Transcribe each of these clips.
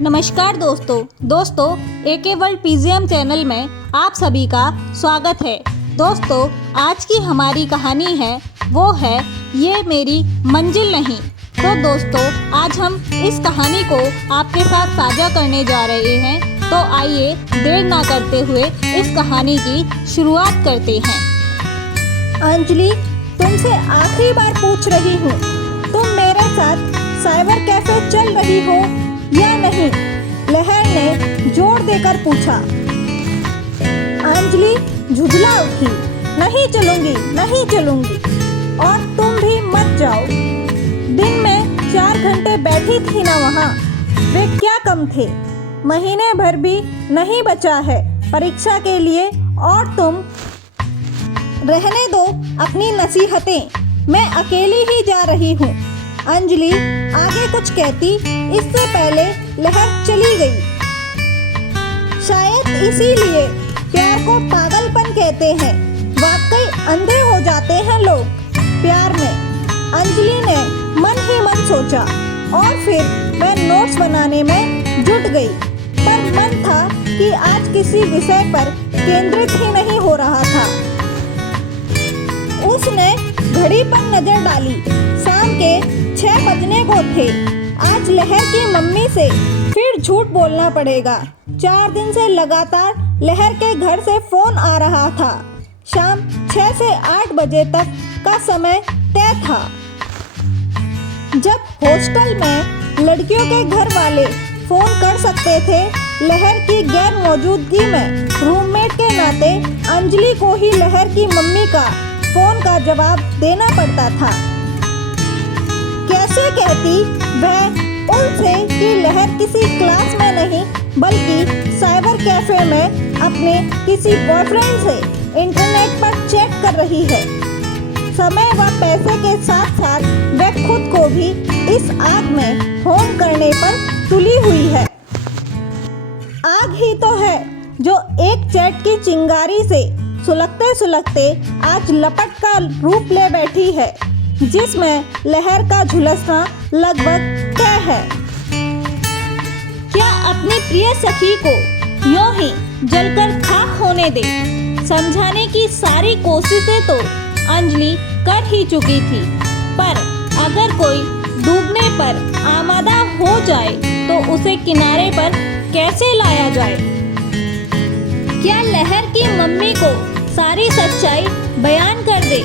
नमस्कार दोस्तों AK world PGM channel में आप सभी का स्वागत है। दोस्तों, आज की हमारी कहानी है वो है ये मेरी मंजिल नहीं। तो दोस्तों, आज हम इस कहानी को आपके साथ साझा करने जा रहे हैं। तो आइए देर ना करते हुए इस कहानी की शुरुआत करते हैं। अंजलि, तुमसे आखिरी बार पूछ रही हूँ, तुम मेरे साथ साइबर कैफे चल रही हो या नहीं? लहर ने जोर देकर पूछा। अंजलि झुंझला उठी। नहीं चलूंगी और तुम भी मत जाओ। दिन में 4 घंटे बैठी थी ना वहाँ, वे क्या कम थे? महीने भर भी नहीं बचा है परीक्षा के लिए और तुम। रहने दो अपनी नसीहतें, मैं अकेली ही जा रही हूँ। अंजलि आगे कुछ कहती, इससे पहले लहर चली गई। शायद इसीलिए प्यार को पागलपन कहते हैं। वाकई अंधे हो जाते हैं लोग प्यार में। अंजलि ने मन ही मन सोचा और फिर वह नोट्स बनाने में जुट गई। पर मन था कि आज किसी विषय पर केंद्रित ही नहीं हो रहा था। उसने घड़ी पर नजर डाली। शाम के 6 बजने को थे। आज लहर की मम्मी से फिर झूठ बोलना पड़ेगा। 4 दिन से लगातार लहर के घर से फोन आ रहा था। शाम 6 से 8 बजे तक का समय तय था। जब हॉस्टल में लड़कियों के घर वाले फोन कर सकते थे, लहर की गैर मौजूदगी में रूममेट के नाते अंजलि को ही लहर की मम्मी का फोन का जवाब देना पड़ता था। कैसे कहती वह उनसे कि लहर किसी क्लास में नहीं बल्कि साइबर कैफे में अपने किसी बॉयफ्रेंड से इंटरनेट पर चैट कर रही है। समय व पैसे के साथ साथ वह खुद को भी इस आग में होम करने पर तुली हुई है। आग ही तो है जो एक चैट की चिंगारी से सुलगते सुलगते आज लपट का रूप ले बैठी है, जिसमें लहर का झुलसना लगभग तय है। क्या अपनी प्रिय सखी को यूं ही जलकर खाक होने दे? समझाने की सारी कोशिशें तो अंजलि कर ही चुकी थी, पर अगर कोई डूबने पर आमादा हो जाए तो उसे किनारे पर कैसे लाया जाए? क्या लहर की मम्मी को सारी सच्चाई बयान कर दे?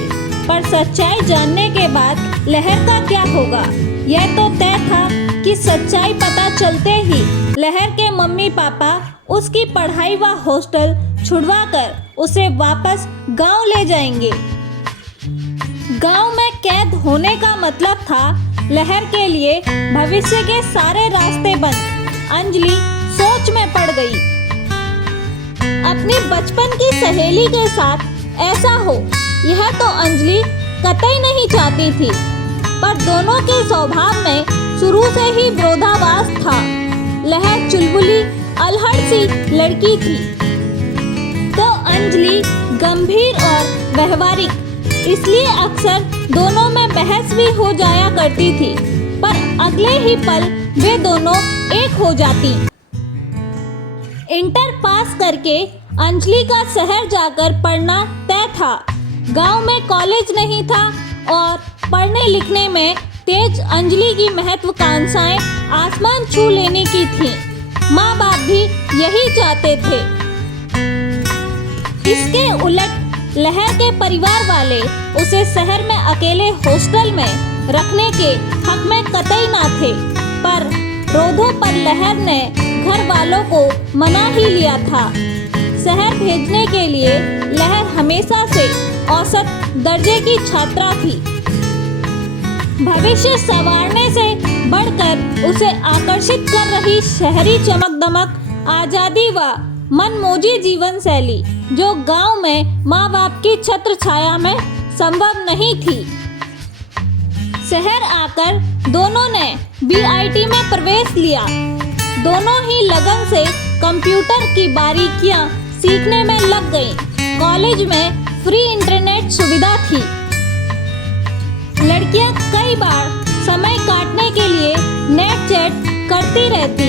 पर सच्चाई जानने के बाद लहर का क्या होगा? यह तो तय था कि सच्चाई पता चलते ही लहर के मम्मी पापा उसकी पढ़ाई व हॉस्टल छुड़वाकर उसे वापस गांव ले जाएंगे। गांव में कैद होने का मतलब था लहर के लिए भविष्य के सारे रास्ते बंद। अंजलि सोच में पड़ गई। अपनी बचपन की सहेली के साथ ऐसा हो, यह तो अंजलि कतई नहीं चाहती थी, पर दोनों के स्वभाव में शुरू से ही विरोधाभास था। लहर चुलबुली अलहड़ सी लड़की थी तो अंजलि गंभीर और व्यवहारिक, इसलिए अक्सर दोनों में बहस भी हो जाया करती थी। पर अगले ही पल वे दोनों एक हो जाती। इंटर पास करके अंजलि का शहर जाकर पढ़ना तय था। गांव में कॉलेज नहीं था और पढ़ने लिखने में तेज अंजलि की महत्वाकांक्षाएं आसमान छू लेने की थीं। माँ बाप भी यही चाहते थे। इसके उलट लहर के परिवार वाले उसे शहर में अकेले हॉस्टल में रखने के हक में कतई ना थे। पर रोधों पर लहर ने घर वालों को मना ही लिया था। शहर भेजने के लिए लहर हमेशा से औसत दर्जे की छात्रा थी। भविष्य संवारने से बढ़कर उसे आकर्षित कर रही शहरी चमक दमक, आजादी व मनमौजी जीवन शैली जो गांव में माँ बाप की छत्र छाया में संभव नहीं थी। शहर आकर दोनों ने BIT में प्रवेश लिया। दोनों ही लगन से कंप्यूटर की बारीकियां सीखने में लग गईं। कॉलेज में फ्री इंटरनेट सुविधा थी। लड़कियां कई बार समय काटने के लिए नेट चैट करती रहती।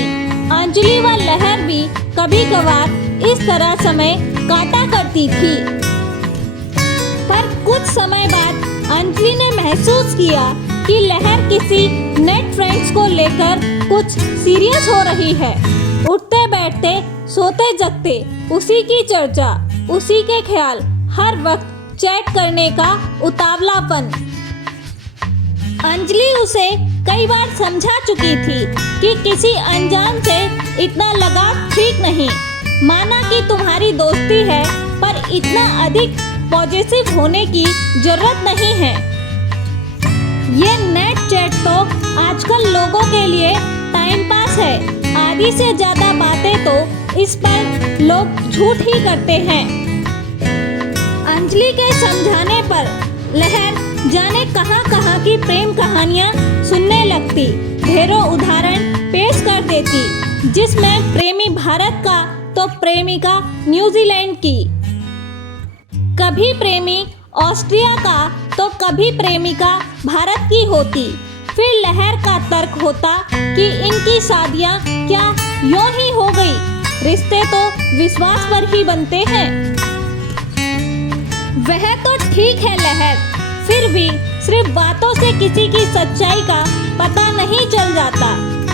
कभी कभार इस तरह समय काटा करती थी। पर कुछ समय बाद अंजलि ने महसूस किया कि लहर किसी नेट फ्रेंड्स को लेकर कुछ सीरियस हो रही है। उठते बैठते सोते जगते उसी की चर्चा, उसी के ख्याल, हर वक्त चैट करने का उतावलापन। अंजलि उसे कई बार समझा चुकी थी कि किसी अनजान से इतना लगाव ठीक नहीं। माना कि तुम्हारी दोस्ती है, पर इतना अधिक पॉजिटिव होने की जरूरत नहीं है। ये नेट चैट तो आजकल लोगों के लिए टाइम पास है। आधी से ज्यादा बातें तो इस पर लोग झूठ ही करते हैं। अंजलि के समझाने पर लहर जाने कहां की प्रेम कहानियां सुनने लगती, ढेरों उदाहरण पेश कर देती, जिसमें प्रेमी भारत का तो प्रेमिका न्यूजीलैंड की, कभी प्रेमी ऑस्ट्रिया का तो कभी प्रेमिका भारत की होती। फिर लहर का तर्क होता कि इनकी शादियां क्या यूं ही हो गई, रिश्ते तो विश्वास पर ही बनते हैं। वह तो ठीक है लहर, फिर भी सिर्फ बातों से किसी की सच्चाई का पता नहीं चल जाता,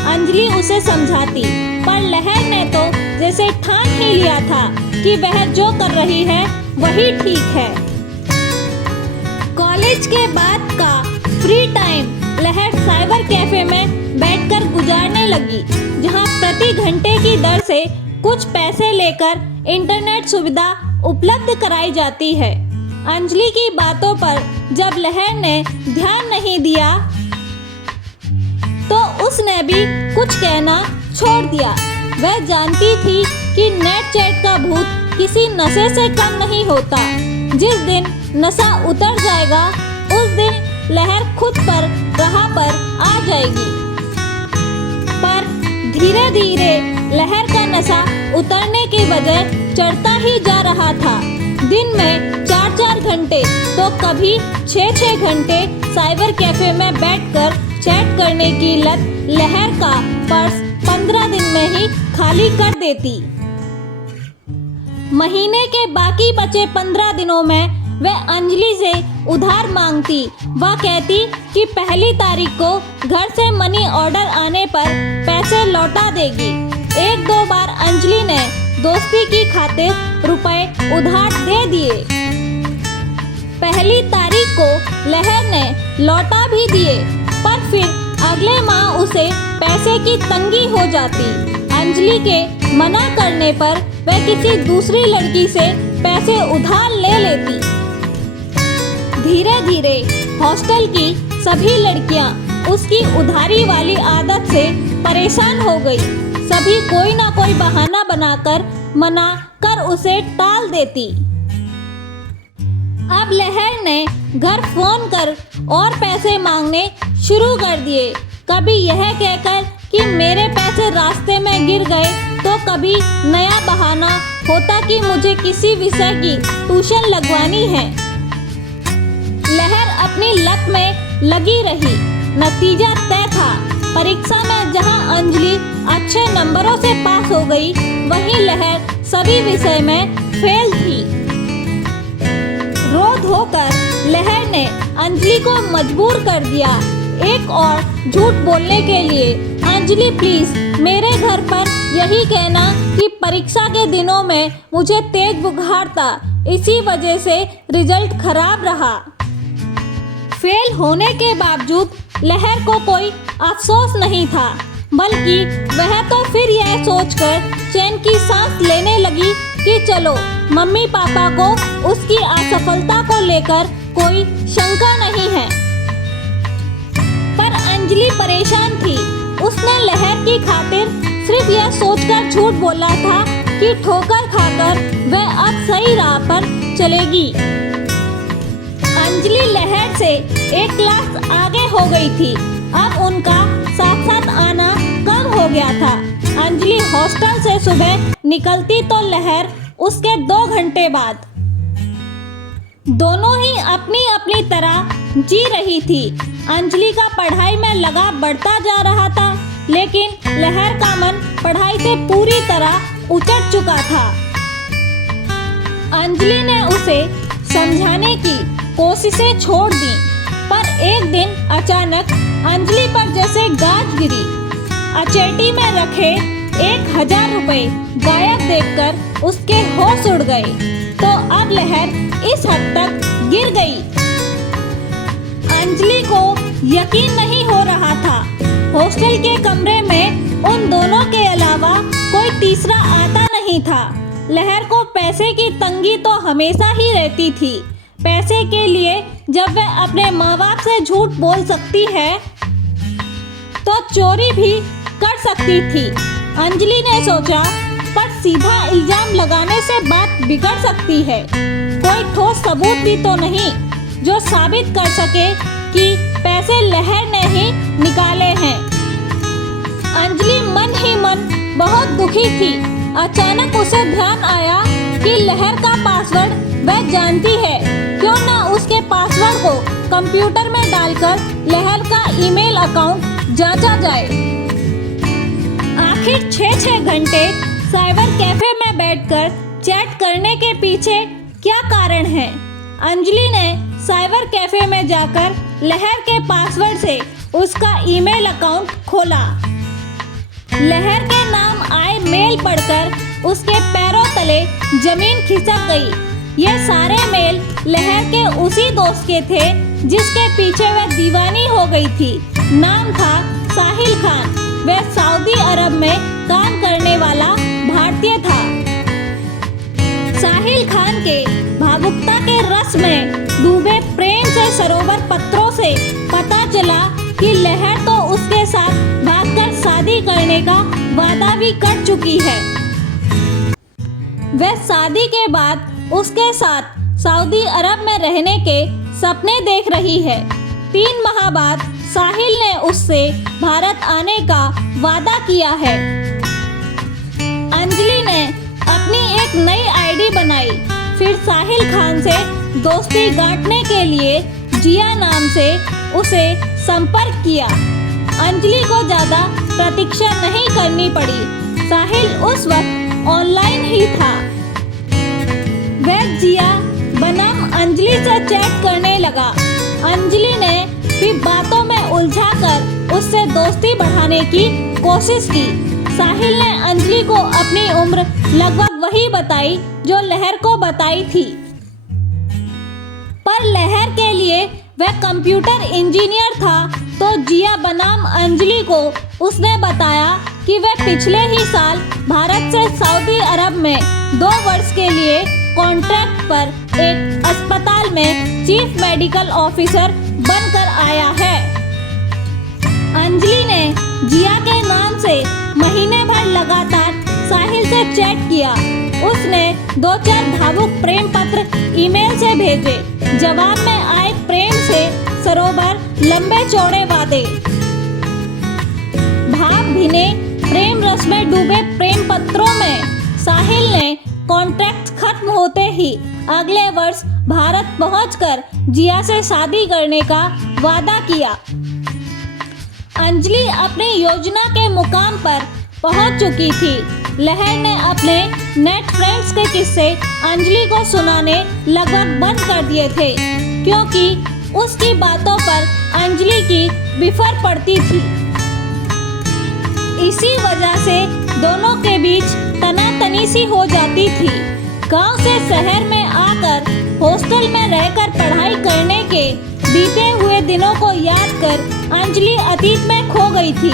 अंजलि उसे समझाती। पर लहर ने तो जैसे ठान ही लिया था कि वह जो कर रही है वही ठीक है। कॉलेज के बाद का फ्री टाइम लहर साइबर कैफे में बैठकर गुजारने लगी, जहां प्रति घंटे की दर से कुछ पैसे लेकर इंटरनेट सुविधा उपलब्ध कराई जाती है। अंजलि की बातों पर जब लहर ने ध्यान नहीं दिया तो उसने भी कुछ कहना छोड़ दिया। वह जानती थी कि नेट चैट का भूत किसी नशे से कम नहीं होता। जिस दिन नशा उतर जाएगा उस दिन लहर खुद पर राह पर आ जाएगी। पर धीरे धीरे लहर का नशा उतरने की बजाय चढ़ता ही जा रहा था। दिन में 4-4 घंटे तो कभी 6-6 घंटे साइबर कैफे में बैठकर चैट करने की लत लहर का पर्स 15 दिन में ही खाली कर देती। महीने के बाकी बचे 15 दिनों में वह अंजलि से उधार मांगती। वह कहती कि पहली तारीख को घर से मनी ऑर्डर आने पर पैसे लौटा देगी। 1-2 बार अंजलि ने दोस्ती की खातिर रुपए उधार दे दिए। पहली तारीख को लहर ने लौटा भी दिए, पर फिर अगले माह उसे पैसे की तंगी हो जाती। अंजलि के मना करने पर वह किसी दूसरी लड़की से पैसे उधार ले लेती। धीरे धीरे हॉस्टल की सभी लड़कियां उसकी उधारी वाली आदत से परेशान हो गई। सभी कोई ना कोई बहाना बनाकर मना कर उसे टाल देती। अब लहर ने घर फोन कर और पैसे मांगने शुरू कर दिए। कभी यह कहकर कि मेरे पैसे रास्ते में गिर गए, तो कभी नया बहाना होता कि मुझे किसी विषय की ट्यूशन लगवानी है। लहर अपनी लत में लगी रही। नतीजा तय था। परीक्षा में जहां अंजलि अच्छे नंबरों से पास हो गई, वहीं लहर सभी विषय में फेल थी। क्रोध होकर लहर ने अंजलि को मजबूर कर दिया एक और झूठ बोलने के लिए। अंजलि प्लीज मेरे घर पर यही कहना कि परीक्षा के दिनों में मुझे तेज बुखार था, इसी वजह से रिजल्ट खराब रहा। फेल होने के बावजूद लहर को कोई अफसोस नहीं था, बल्कि वह तो फिर यह सोचकर चैन की सांस लेने लगी कि चलो मम्मी पापा को उसकी असफलता को लेकर कोई शंका नहीं है। पर अंजलि परेशान थी। उसने लहर की खातिर सिर्फ यह सोचकर झूठ बोला था कि ठोकर खाकर वह अब सही राह पर चलेगी। अंजलि लहर से एक क्लास आगे हो गई थी। अब उनका साथ साथ आना कम हो गया था। अंजलि हॉस्टल से सुबह निकलती तो लहर उसके 2 घंटे बाद। दोनों ही अपनी अपनी तरह जी रही थी। अंजलि का पढ़ाई में लगाव बढ़ता जा रहा था, लेकिन लहर का मन पढ़ाई से पूरी तरह उचट चुका था। अंजलि ने उसे समझाने की कोशिशें छोड़ दी, पर एक दिन अचानक अंजलि पर जैसे गाज गिरी। अचेटी में रखे 1000 रुपए गायब देखकर उसके होश उड़ गए। तो अब लहर इस हद तक गिर गई। अंजलि को यकीन नहीं हो रहा था। हॉस्टल के कमरे में उन दोनों के अलावा कोई तीसरा आता नहीं था। लहर को पैसे की तंगी तो हमेशा ही रहती थी। पैसे के लिए जब वह अपने माँ बाप से झूठ बोल सकती है तो चोरी भी कर सकती थी। अंजलि ने सोचा, पर सीधा इल्जाम लगाने से बात बिगड़ सकती है। कोई ठोस सबूत भी तो नहीं जो साबित कर सके कि पैसे लहर ने ही निकाले हैं। अंजलि मन ही मन बहुत दुखी थी। अचानक उसे ध्यान आया कि लहर का पासवर्ड वह जानती है। क्यों ना उसके पासवर्ड को कंप्यूटर में डालकर लहर का ईमेल अकाउंट जांचा जाए। आखिर 6-6 घंटे साइबर कैफे में बैठकर चैट करने के पीछे क्या कारण है? अंजलि ने साइबर कैफे में जाकर लहर के पासवर्ड से उसका ईमेल अकाउंट खोला। लहर के नाम आए मेल पढ़कर उसके पैरों तले जमीन खिसक गई। ये सारे मेल लहर के उसी दोस्त के थे जिसके पीछे वह दीवानी हो गई थी। नाम था साहिल खान। वह सऊदी अरब में काम करने वाला भारतीय था। साहिल खान के भावुकता के रस में डूबे प्रेम से सरोवर पत्रों से पता चला कि लहर तो उसके साथ भागकर शादी करने का वादा भी कर चुकी है। वह शादी के बाद उसके साथ सऊदी अरब में रहने के सपने देख रही है। 3 माह बाद साहिल ने उससे भारत आने का वादा किया है। अंजलि ने अपनी एक नई आईडी बनाई। फिर साहिल खान से दोस्ती गांठने के लिए जिया नाम से उसे संपर्क किया। अंजलि को ज़्यादा प्रतीक्षा नहीं करनी पड़ी। साहिल उस वक्त ऑनलाइन ही था। वह जिया बनाम अंजलि से चैट करने लगा। अंजलि ने भी बातों में उलझाकर उससे दोस्ती बढ़ाने की कोशिश की। साहिल ने अंजलि को अपनी उम्र लगभग वही बताई जो लहर को बताई थी, पर लहर के लिए वह कंप्यूटर इंजीनियर था। तो जिया बनाम अंजलि को उसने बताया कि वह पिछले ही साल भारत से सऊदी अरब में 2 वर्ष के लिए कॉन्ट्रैक्ट पर एक अस्पताल में चीफ मेडिकल ऑफिसर बनकर आया है। अंजलि ने जिया के नाम से महीने भर लगातार साहिल से चैट किया। उसने 2-4 भावुक प्रेम पत्र ईमेल से भेजे। जवाब में आए प्रेम से सरोवर लंबे चौड़े वादे। भाव भीने प्रेम रस में डूबे प्रेम पत्रों में साहिल ने कॉन्ट्रैक्ट खत्म होते ही अगले वर्ष भारत पहुंचकर जिया से शादी करने का वादा किया। अंजलि अपनी योजना के मुकाम पर पहुंच चुकी थी। लहर ने अपने नेट फ्रेंड्स के किस्से अंजलि को सुनाने लगभग बंद कर दिए थे, क्योंकि उसकी बातों पर अंजलि की बिफर पड़ती थी। इसी वजह से दोनों के बीच तनातनी सी हो जाती थी। गांव से शहर में आकर हॉस्टल में रहकर पढ़ाई करने के बीते हुए दिनों को याद कर अंजलि अतीत में खो गई थी।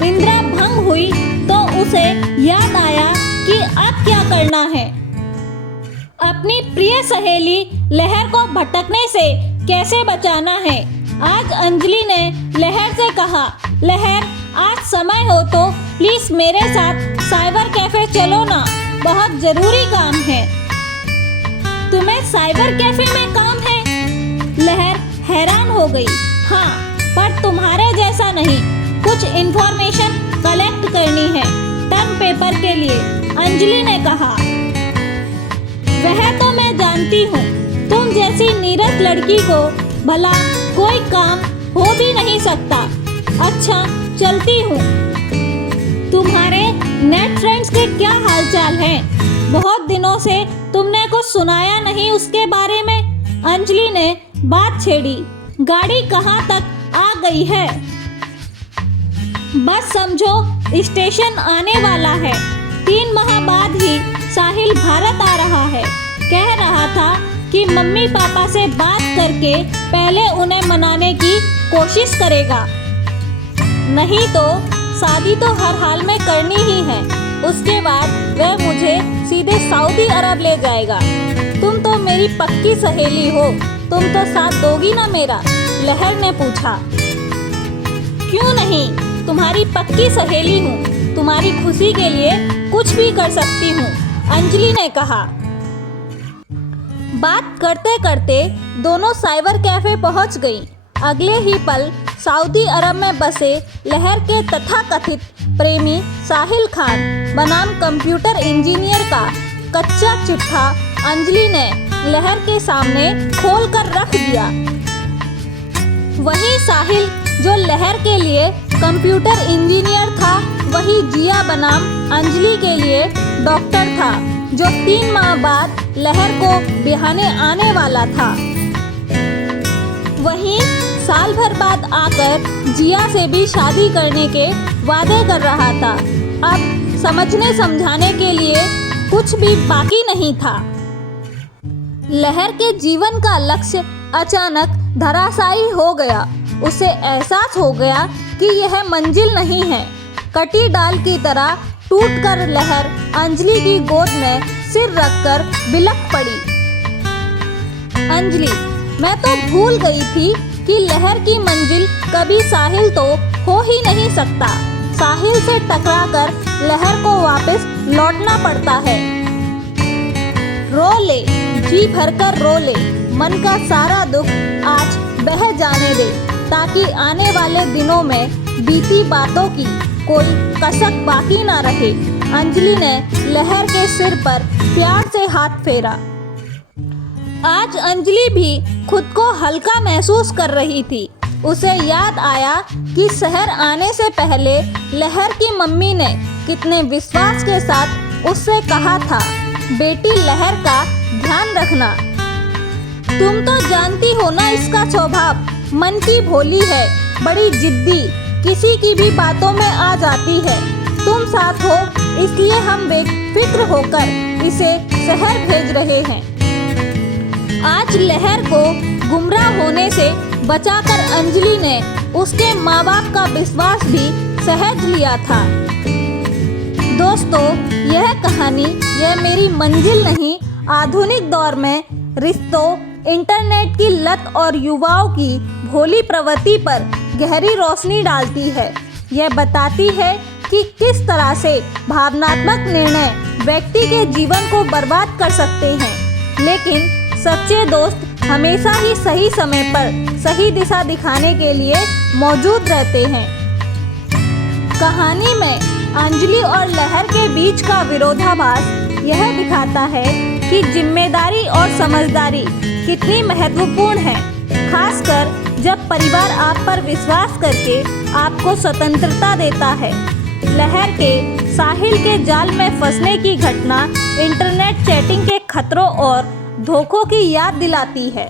निंद्रा भंग हुई तो उसे याद आया कि अब क्या करना है। अपनी प्रिय सहेली लहर को भटकने से कैसे बचाना है। आज अंजलि ने लहर से कहा, लहर आज समय हो तो प्लीज मेरे साथ साइबर कैफे चलो ना, बहुत जरूरी काम है। तुम्हें साइबर कैफे में काम है? लहर हैरान हो गई। हाँ, पर तुम्हारे जैसा नहीं, कुछ इन्फॉर्मेशन कलेक्ट करनी है टर्म पेपर के लिए, अंजलि ने कहा। वह तो मैं जानती हूँ, तुम जैसी नीरस लड़की को भला कोई काम हो भी नहीं सकता। अच्छा, चलती हूँ। तुम्हारे नेट फ्रेंड्स फ्रेंड्स के क्या हालचाल हैं? बहुत दिनों से तुमने कुछ सुनाया नहीं उसके बारे में। अंजलि ने बात छेड़ी। गाड़ी कहाँ तक आ गई है? बस समझो स्टेशन आने वाला है। 3 माह बाद ही साहिल भारत आ रहा है। कह रहा था कि मम्मी पापा से बात करके पहले उन्हें मनाने की कोशिश करेगा। नहीं तो शादी तो हर हाल में करनी ही है। उसके बाद वह मुझे सीधे सऊदी अरब ले जाएगा। तुम तो मेरी पक्की सहेली हो, तुम तो साथ दोगी ना मेरा? लहर ने पूछा। क्यों नहीं, तुम्हारी पक्की सहेली हूँ, तुम्हारी खुशी के लिए कुछ भी कर सकती हूँ, अंजलि ने कहा। बात करते करते दोनों साइबर कैफे पहुँच गईं। अगले ही पल सऊदी अरब में बसे लहर के तथाकथित प्रेमी साहिल खान बनाम कंप्यूटर इंजीनियर का कच्चा चिट्ठा अंजलि ने लहर के सामने खोल कर रख दिया। वहीं साहिल जो लहर के लिए कंप्यूटर इंजीनियर था, वही जिया बनाम अंजलि के लिए डॉक्टर था, जो 3 माह बाद लहर को बिहाने आने वाला था। वहीं साल भर बाद आकर जिया से भी शादी करने के वादे कर रहा था। अब समझने समझाने के लिए कुछ भी बाकी नहीं था। लहर के जीवन का लक्ष्य अचानक धराशायी हो गया। उसे एहसास हो गया कि यह मंजिल नहीं है। कटी डाल की तरह टूटकर लहर अंजलि की गोद में सिर रखकर बिलख पड़ी। अंजलि, मैं तो भूल गई थी कि लहर की मंजिल कभी साहिल तो हो ही नहीं सकता। साहिल से टकराकर लहर को वापस लौटना पड़ता है। रो ले, जी भरकर रो ले, मन का सारा दुख आज बह जाने दे, ताकि आने वाले दिनों में बीती बातों की कोई कसक बाकी ना रहे। अंजलि ने लहर के सिर पर प्यार से हाथ फेरा। आज अंजलि भी खुद को हल्का महसूस कर रही थी। उसे याद आया कि शहर आने से पहले लहर की मम्मी ने कितने विश्वास के साथ उससे कहा था, बेटी लहर का ध्यान रखना। तुम तो जानती हो ना इसका स्वभाव, मन की भोली है, बड़ी जिद्दी, किसी की भी बातों में आ जाती है। तुम साथ हो इसलिए हम बेफिक्र होकर इसे शहर भेज रहे हैं। आज लहर को गुमराह होने से बचाकर अंजलि ने उसके माँ बाप का विश्वास भी सहज लिया था। दोस्तों, यह कहानी यह मेरी मंजिल नहीं, आधुनिक दौर में रिश्तों, इंटरनेट की लत और युवाओं की भोली प्रवृत्ति पर गहरी रोशनी डालती है। यह बताती है कि किस तरह से भावनात्मक निर्णय व्यक्ति के जीवन को बर्बाद कर सकते हैं, लेकिन सच्चे दोस्त हमेशा ही सही समय पर सही दिशा दिखाने के लिए मौजूद रहते हैं। कहानी में अंजलि और लहर के बीच का विरोधाभास यह दिखाता है कि जिम्मेदारी और समझदारी कितनी महत्वपूर्ण है, खासकर जब परिवार आप पर विश्वास करके आपको स्वतंत्रता देता है। लहर के साहिल के जाल में फंसने की घटना इंटरनेट चैटिंग के खतरों और धोखों की याद दिलाती है।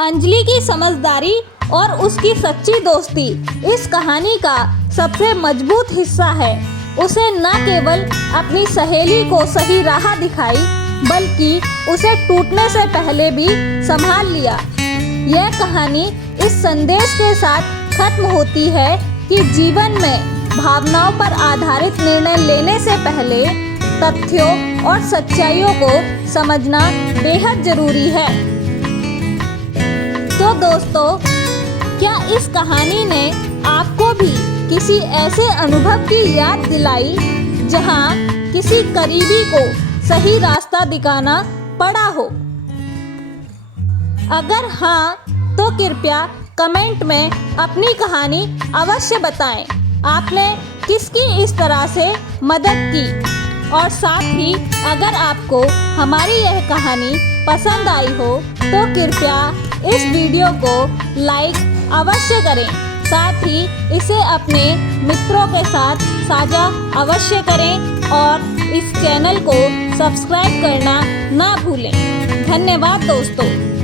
अंजलि की समझदारी और उसकी सच्ची दोस्ती इस कहानी का सबसे मजबूत हिस्सा है। उसे न केवल अपनी सहेली को सही राह दिखाई, बल्कि उसे टूटने से पहले भी संभाल लिया। यह कहानी इस संदेश के साथ खत्म होती है कि जीवन में भावनाओं पर आधारित निर्णय लेने से पहले तथ्यों और सच्चाइयों को समझना बेहद जरूरी है। तो दोस्तों, क्या इस कहानी ने आपको भी किसी ऐसे अनुभव की याद दिलाई जहां किसी करीबी को सही रास्ता दिखाना पड़ा हो? अगर हाँ, तो कृपया कमेंट में अपनी कहानी अवश्य बताएं। आपने किसकी इस तरह से मदद की? और साथ ही अगर आपको हमारी यह कहानी पसंद आई हो तो कृपया इस वीडियो को लाइक अवश्य करें। साथ ही इसे अपने मित्रों के साथ साझा अवश्य करें और इस चैनल को सब्सक्राइब करना ना भूलें। धन्यवाद दोस्तों।